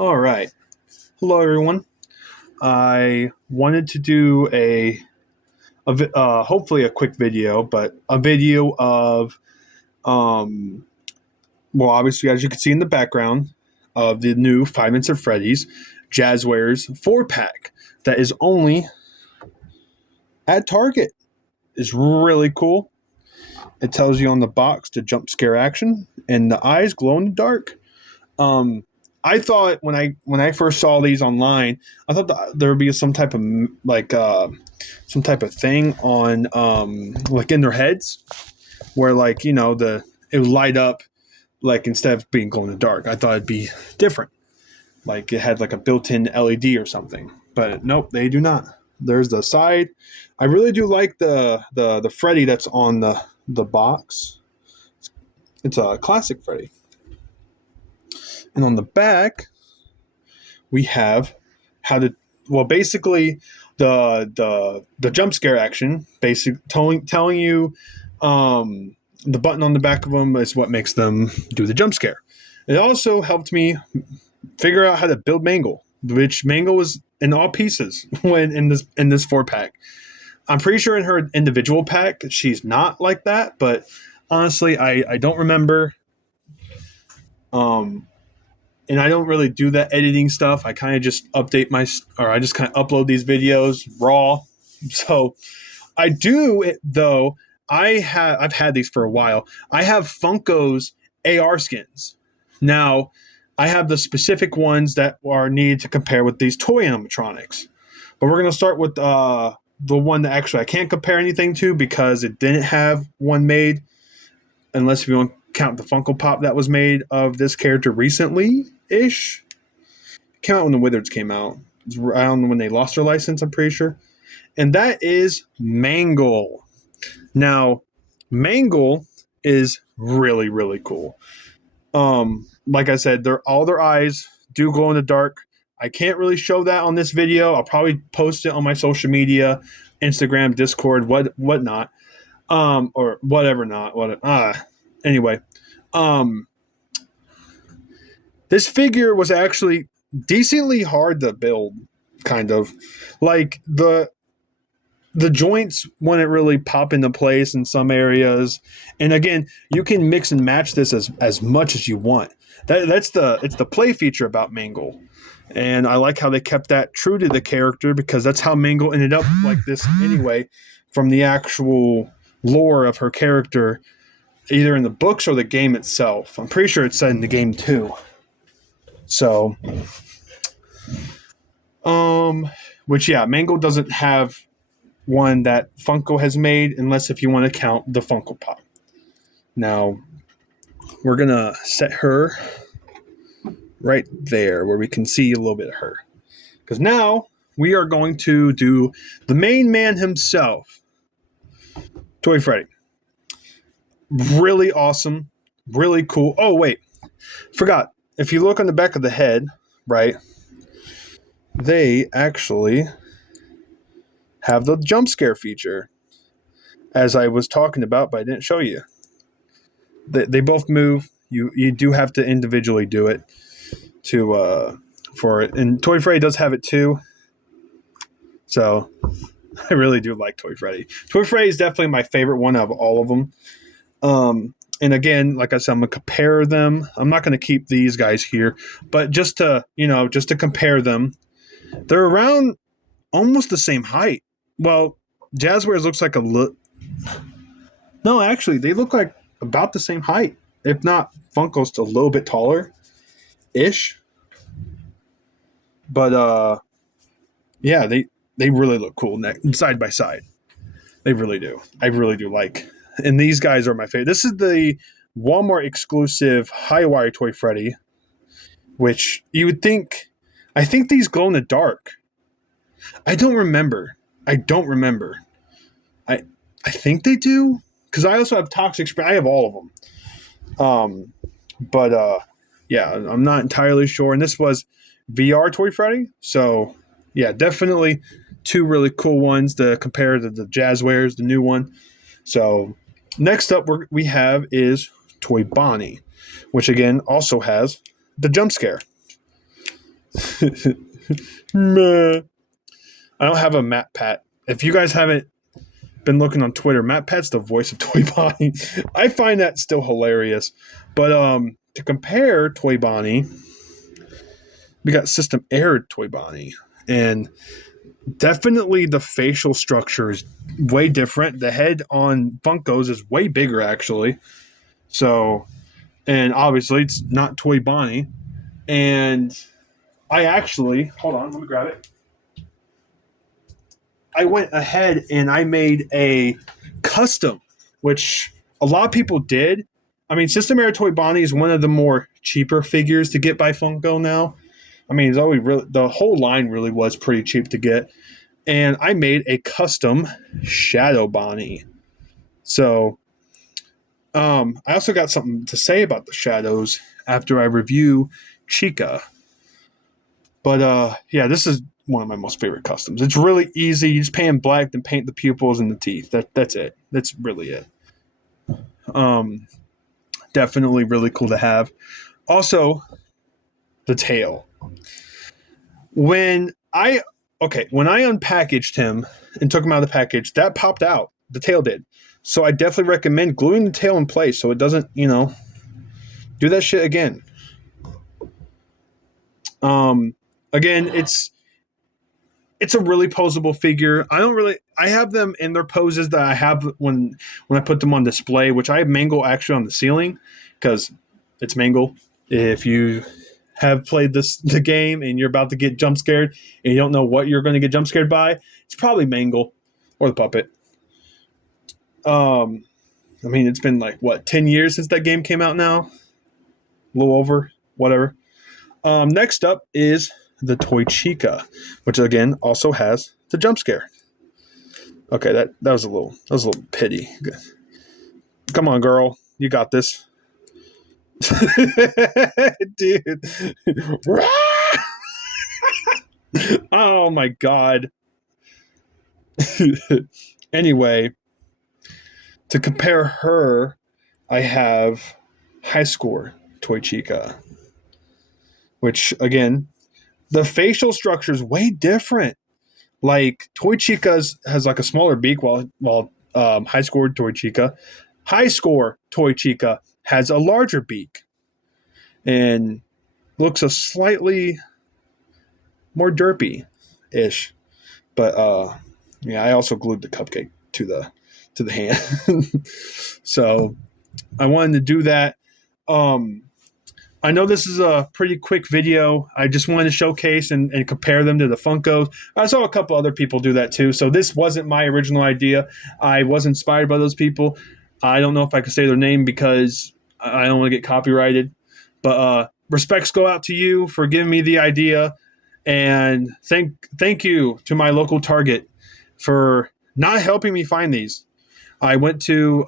All right. Hello, everyone. I wanted to do hopefully a quick video, but a video of, um, well, obviously, as you can see in the background, of the new Five Nights at Freddy's Jazwares 4-pack that is only at Target. It's really cool. It tells you on the box the jump scare action, and the eyes glow in the dark. Um, I thought when I first saw these online, I thought that there would be some type of some type of thing on like in their heads where the it would light up like instead of being glow in the dark. I thought it'd be different, like it had like a built-in LED or something. But nope, they do not. There's the side. I really do like the Freddy that's on the box. It's a classic Freddy. And on the back, we have how to basically the jump scare action, telling you the button on the back of them is what makes them do the jump scare. It also helped me figure out how to build Mangle, which Mangle was in all pieces when in this 4-pack. I'm pretty sure in her individual pack she's not like that, but honestly, I don't remember. And I don't really do that editing stuff. I kind of just I just kind of upload these videos raw. So I do it though. I've had these for a while. I have Funko's AR skins. Now, I have the specific ones that are needed to compare with these toy animatronics. But we're gonna start with the one that actually I can't compare anything to because it didn't have one made, unless if you want to count the Funko Pop that was made of this character recently ish. Came out when the Wizards came out. It's around when they lost their license, I'm pretty sure. And that is Mangle. Now, Mangle is really, really cool. Like I said, all their eyes do glow in the dark. I can't really show that on this video. I'll probably post it on my social media, Instagram, Discord, whatnot. Or whatever not. Anyway. This figure was actually decently hard to build, kind of. Like the joints wouldn't really pop into place in some areas. And again, you can mix and match this as much as you want. It's the play feature about Mangle. And I like how they kept that true to the character because that's how Mangle ended up like this anyway, from the actual lore of her character, either in the books or the game itself. I'm pretty sure it's said in the game too. So, which yeah, Mangle doesn't have one that Funko has made, unless if you want to count the Funko Pop. Now, we're gonna set her right there where we can see a little bit of her, because now we are going to do the main man himself, Toy Freddy. Really awesome, really cool. Oh wait, forgot. If you look on the back of the head, right, they actually have the jump scare feature, as I was talking about, but I didn't show you. They both move. You do have to individually do it for it, and Toy Freddy does have it too. So I really do like Toy Freddy. Toy Freddy is definitely my favorite one of all of them. And again, like I said, I'm gonna compare them. I'm not gonna keep these guys here, but just to compare them, they're around almost the same height. Well, Jaswares looks like no, actually, they look like about the same height. If not, Funko's a little bit taller, ish. But yeah, they really look cool side by side. They really do. I really do like. And these guys are my favorite. This is the Walmart exclusive high wire Toy Freddy, which you would think. I think these glow in the dark. I don't remember. I think they do, because I also have ToxicBun. I have all of them. But yeah, I'm not entirely sure. And this was VR Toy Freddy, so yeah, definitely two really cool ones to compare to the Jazwares, the new one. So next up we have is Toy Bonnie, which again also has the jump scare. Meh. I don't have a Matt Pat. If you guys haven't been looking on Twitter, Matt Pat's the voice of Toy Bonnie. I find that still hilarious. But to compare Toy Bonnie, we got System Error Toy Bonnie. And definitely the facial structure is way different. The head on Funkos is way bigger, actually. So, and obviously it's not Toy Bonnie. And I actually, hold on, let me grab it. I went ahead and I made a custom, which a lot of people did. I mean, System Era Toy Bonnie is one of the more cheaper figures to get by Funko now. I mean, it's always really, the whole line really was pretty cheap to get. And I made a custom Shadow Bonnie. So, I also got something to say about the shadows after I review Chica. But yeah, this is one of my most favorite customs. It's really easy. You just paint them black, then paint the pupils and the teeth. That's it. That's really it. Um, Definitely really cool to have. Also, the tail. When I unpackaged him and took him out of the package, that popped out. The tail did. So I definitely recommend gluing the tail in place so it doesn't, do that shit again. Again, it's a really posable figure. I have them in their poses that I have when I put them on display, which I have Mangle actually on the ceiling because it's Mangle. If you have played the game and you're about to get jump scared and you don't know what you're going to get jump scared by, it's probably Mangle or the puppet. I mean, it's been like 10 years since that game came out now, a little over, whatever. Next up is the Toy Chica, which again also has the jump scare. Okay, that was a little pity. Come on, girl, you got this, dude. Oh my god. Anyway, to compare her, I have High Score Toy Chica, which again, the facial structure is way different. Like Toy Chica's has like a smaller beak, while High Score Toy Chica has a larger beak and looks a slightly more derpy ish. But yeah, I also glued the cupcake to the hand. So I wanted to do that. I know this is a pretty quick video. I just wanted to showcase and compare them to the Funkos. I saw a couple other people do that too. So this wasn't my original idea. I was inspired by those people. I don't know if I could say their name because I don't want to get copyrighted. But respects go out to you for giving me the idea. And thank you to my local Target for not helping me find these. I went to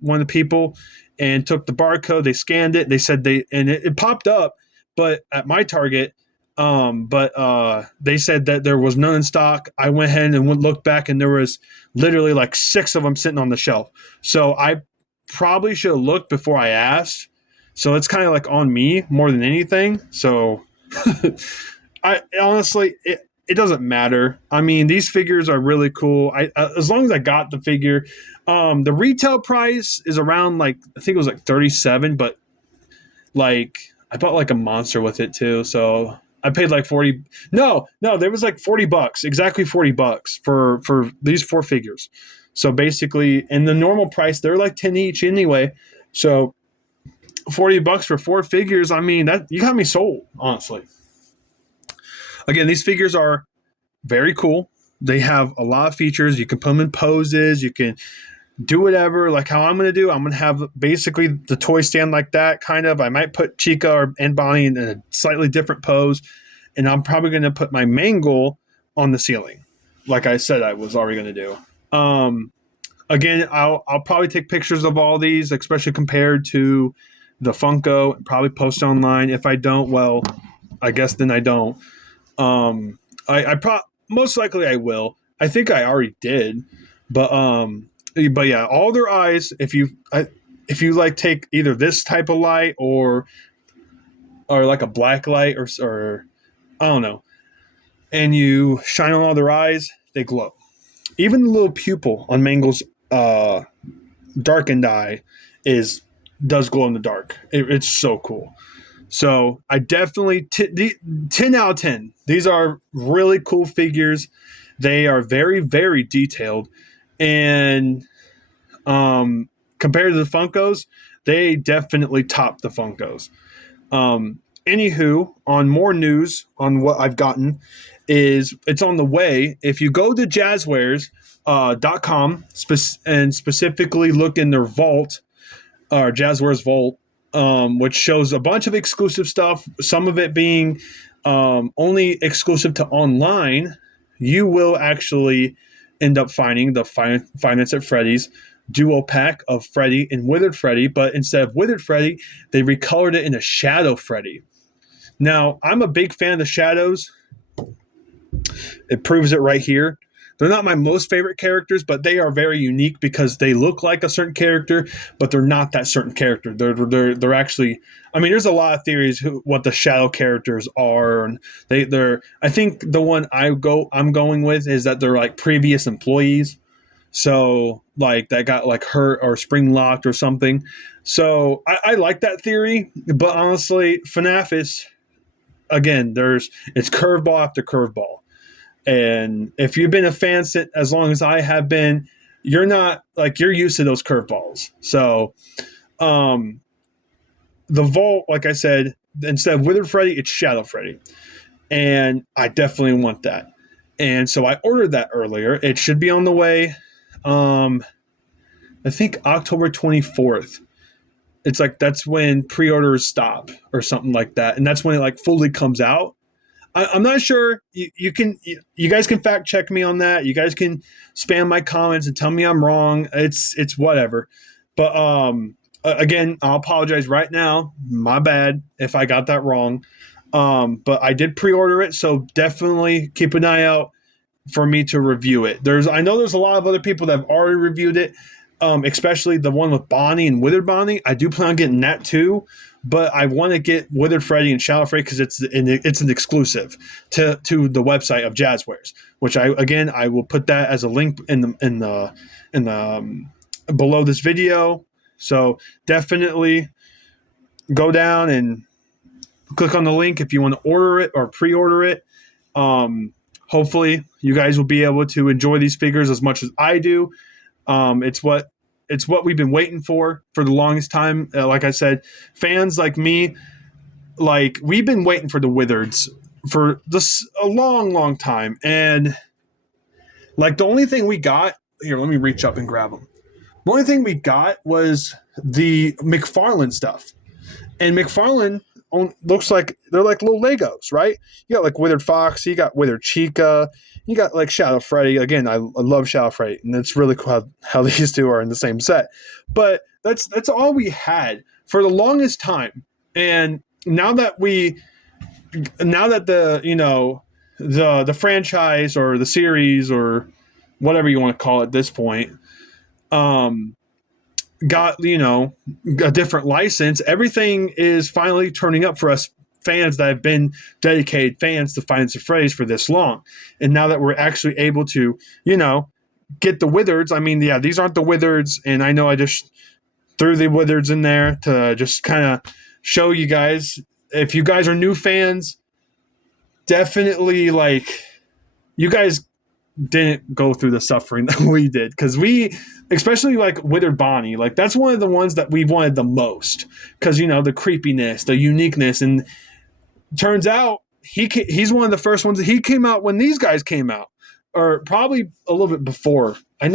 one of the people and took the barcode. They scanned it. They said it popped up, but at my Target, they said that there was none in stock. I went ahead and looked back, and there was literally like 6 of them sitting on the shelf. So I probably should have looked before I asked. So it's kind of like on me more than anything. So I honestly, it doesn't matter. I mean, these figures are really cool. As long as I got the figure. The retail price is around I think it was like 37, but I bought like a monster with it too. So I paid like 40. No, there was like $40, exactly $40 for these 4 figures. So basically, in the normal price, they're like 10 each anyway. So $40 for 4 figures. I mean, that you got me sold, honestly. Again, these figures are very cool. They have a lot of features. You can put them in poses. You can do whatever. Like how I'm going to do, I'm going to have basically the toy stand like that, kind of. I might put Chica and Bonnie in a slightly different pose. And I'm probably going to put my Mangle on the ceiling, like I said I was already going to do. Again, I'll probably take pictures of all these, especially compared to the Funko, and probably post online. If I don't, well, I guess then I don't. Most likely I will. I think I already did, but yeah, all their eyes. If you like take either this type of light or like a black light or I don't know, and you shine on all their eyes, they glow. Even the little pupil on Mangle's darkened eye is does glow in the dark. It's so cool. So I definitely 10 out of 10. These are really cool figures. They are very, very detailed, and compared to the Funkos, they definitely top the Funkos. Anywho, on more news on what I've gotten is it's on the way. If you go to jazwares.com and specifically look in their vault, or Jazwares Vault, which shows a bunch of exclusive stuff, some of it being only exclusive to online, you will actually end up finding the Five Nights at Freddy's duo pack of Freddy and Withered Freddy, but instead of Withered Freddy, they recolored it in a Shadow Freddy. Now, I'm a big fan of the Shadows. It proves it right here. They're not my most favorite characters, but they are very unique because they look like a certain character, but they're not that certain character. They're actually. I mean, there's a lot of theories what the shadow characters are, and they're. I think the one I'm going with is that they're like previous employees, so like that got like hurt or spring locked or something. So I like that theory, but honestly, FNAF is again it's curveball after curveball. And if you've been a fan as long as I have been, you're used to those curveballs. So, the vault, like I said, instead of Withered Freddy, it's Shadow Freddy, and I definitely want that. And so I ordered that earlier. It should be on the way. I think October 24th. It's like that's when pre-orders stop or something like that, and that's when it like fully comes out. I'm not sure. You guys can fact check me on that. You guys can spam my comments and tell me I'm wrong. It's whatever. But again, I'll apologize right now. My bad if I got that wrong. But I did pre-order it, so definitely keep an eye out for me to review it. I know there's a lot of other people that have already reviewed it, especially the one with Bonnie and Withered Bonnie. I do plan on getting that too. But I want to get Withered Freddy and Shadow Freddy because it's an exclusive to the website of Jazwares, which I will put that as a link in the below this video. So definitely go down and click on the link if you want to order it or pre-order it. Hopefully you guys will be able to enjoy these figures as much as I do. It's what we've been waiting for the longest time. Like I said, fans like me, like we've been waiting for the Withereds for this a long, long time. And like the only thing we got here, let me reach up and grab them. The only thing we got was the McFarlane stuff, and McFarlane looks like they're like little Legos, right? You got like Withered Fox, you got Withered Chica, you got like Shadow Freddy. Again, I love Shadow Freddy, and it's really cool how these two are in the same set. But that's all we had for the longest time. And now that the the franchise or the series or whatever you want to call it at this point, got a different license, everything is finally turning up for us fans that have been dedicated fans to Five Nights at Freddy's for this long. And now that we're actually able to get the Withereds, I mean, yeah, these aren't the Withereds, and I know I just threw the Withereds in there to just kind of show you guys. If you guys are new fans, definitely you guys didn't go through the suffering that we did, because we, especially like Withered Bonnie, like that's one of the ones that we wanted the most, because the creepiness, the uniqueness, and turns out he's one of the first ones that he came out when these guys came out, or probably a little bit before. I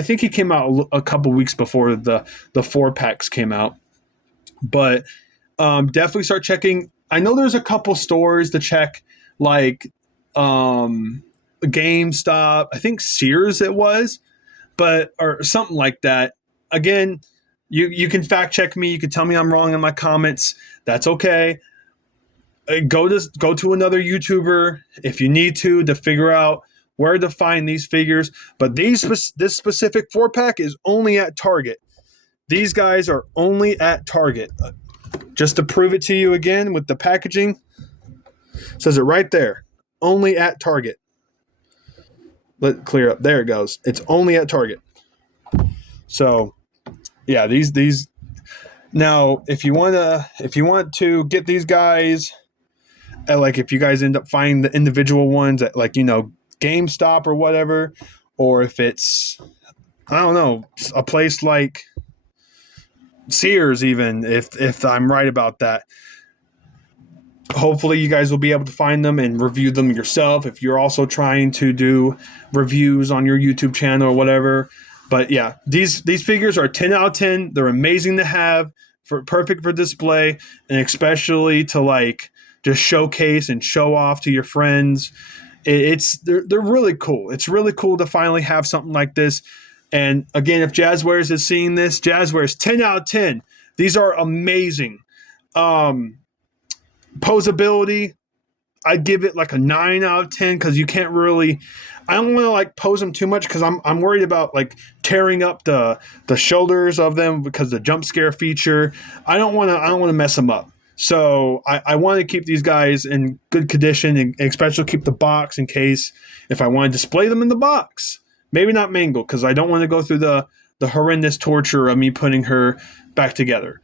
think he came out a couple weeks before the 4-packs came out. But definitely start checking. I know there's a couple stores to check, like GameStop, I think Sears it was, or something like that. Again, you can fact check me. You can tell me I'm wrong in my comments. That's okay. Go to another YouTuber if you need to figure out where to find these figures. But this specific 4-pack is only at Target. These guys are only at Target. Just to prove it to you again with the packaging. Says it right there. Only at Target. Let clear up. There it goes. It's only at Target. So yeah, these now if you want to get these guys at, like, if you guys end up finding the individual ones at, like, GameStop or whatever, or if it's, I don't know, a place like Sears, even if I'm right about that. Hopefully you guys will be able to find them and review them yourself if you're also trying to do reviews on your YouTube channel or whatever. But yeah, these figures are 10 out of 10. They're amazing to have, perfect for display, and especially to, like, just showcase and show off to your friends. They're really cool. It's really cool to finally have something like this. And again, if Jazwares is seeing this, Jazwares 10 out of 10. These are amazing. Posability, I'd give it like a 9 out of 10, because you can't really, I don't want to, like, pose them too much, because I'm worried about, like, tearing up the shoulders of them because the jump scare feature. I don't want to mess them up. So I want to keep these guys in good condition, and especially keep the box in case if I want to display them in the box. Maybe not Mangle, because I don't want to go through the horrendous torture of me putting her back together.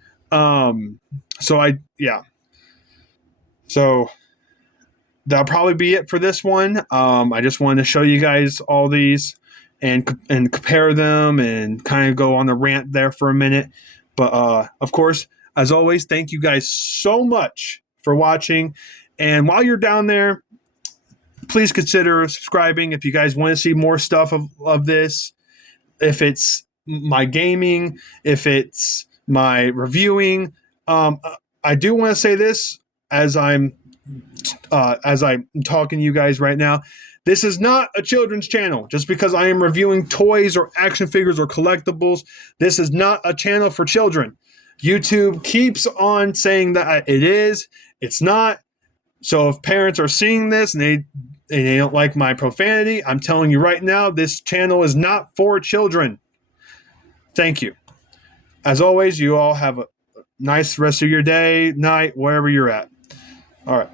So that'll probably be it for this one. I just wanted to show you guys all these and compare them and kind of go on the rant there for a minute. But of course, as always, thank you guys so much for watching. And while you're down there, please consider subscribing if you guys want to see more stuff of this. If it's my gaming, if it's my reviewing. I do want to say this as I'm talking to you guys right now. This is not a children's channel. Just because I am reviewing toys or action figures or collectibles, this is not a channel for children. YouTube keeps on saying that it is. It's not. So if parents are seeing this and they don't like my profanity, I'm telling you right now, this channel is not for children. Thank you. As always, you all have a nice rest of your day, night, wherever you're at. All right.